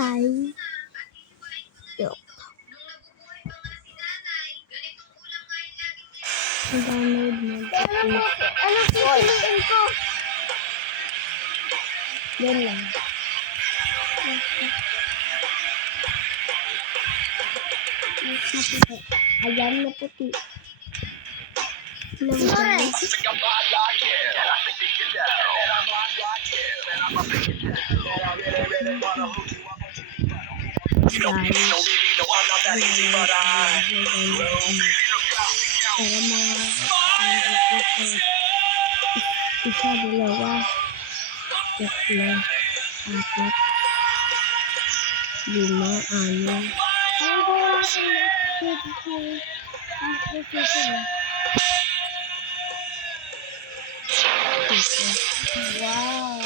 Hi. Yo. Download mo. Ano pipiliin ko? Yan lang. Ayan na puti. Para mga isa, dalawa, tatlo, apat, lima, anim. Ang gawa ko na. Wow.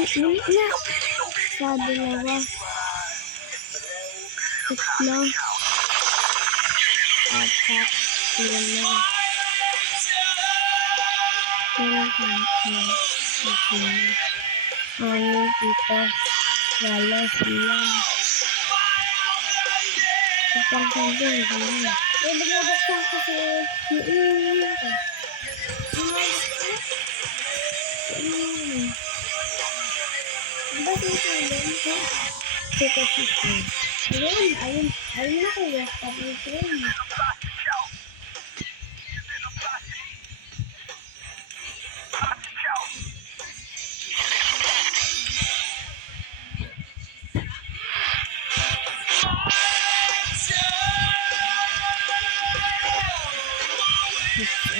Ulit na. Sa dalawa, tatlo, apat, lima, anim, pito, walo, siyam. Kapag gandun, gano'n. Binabuksan ko si Ba't yung tulong? Sito, sito. Ayun na kuya. Tapos yun.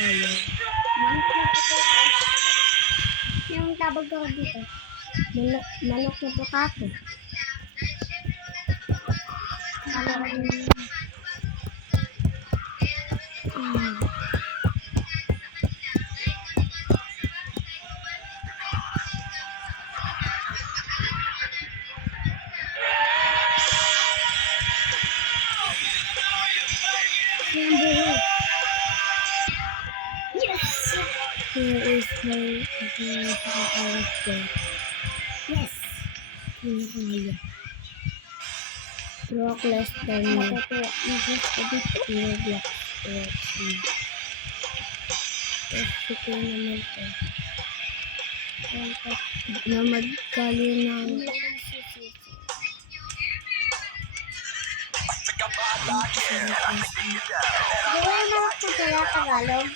Ayan. Yung tabag ko dito. Manok na potato. Yung buhok. Here is my character. Yes. Pinakaya. Brock Lesnar na. Natutuwa. Black Wrestling. Tapos ito naman to. Na magkali ng Gawin mo ako kaya Tagalog.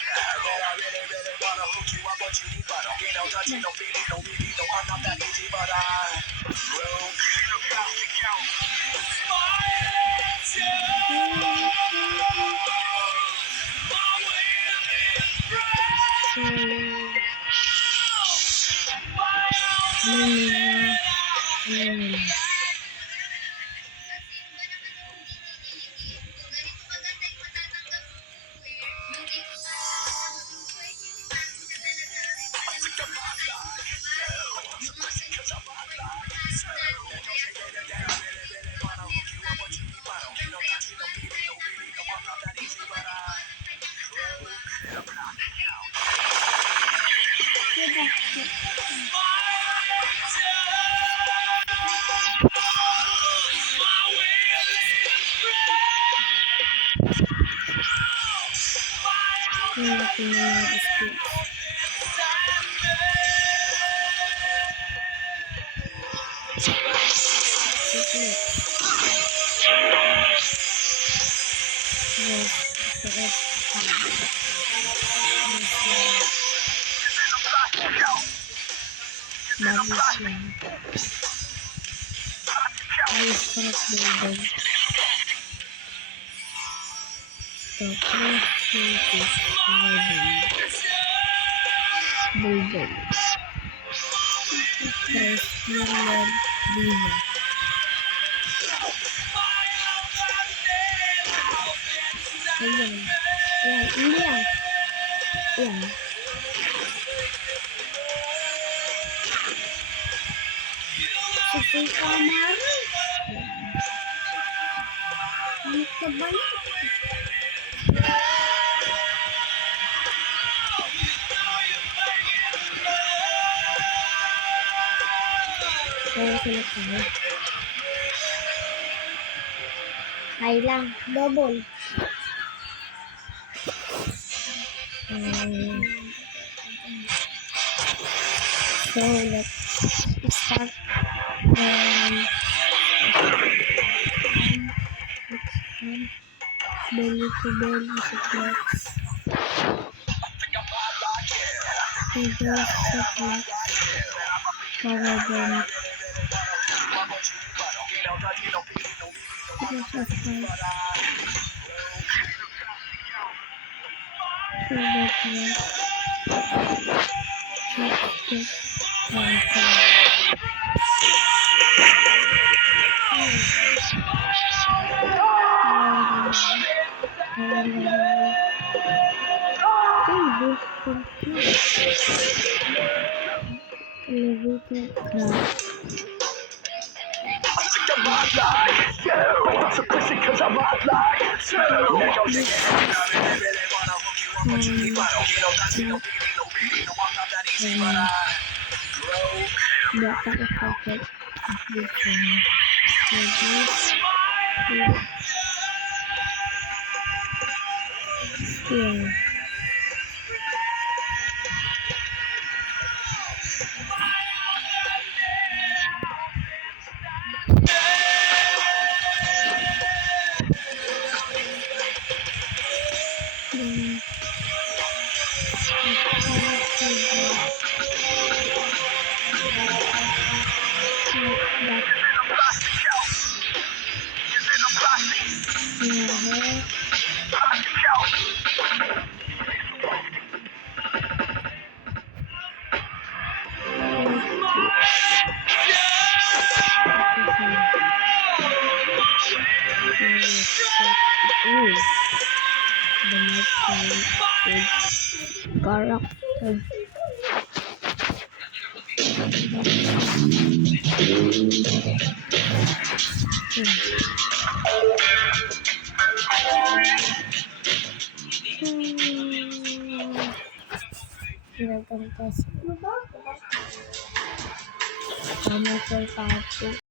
yung laki ng mga skills. Bagis lang. Ayos parang bulldog. Tapos, bulldog. Wrestler Diva. Ayan. Ayan. Hindi yan. Ayan. Susi Kamari. Ano Nabalik. Kaya sila tayo. High lang. Double. So let's start belly to belly suplex. Reverse suplex. Power bomb. Finish of fight. Shoulder press. Chopstick. Boost complete. Elevator crash. The attack affected completion. Skill. Character. Dragon Test. Commercial party.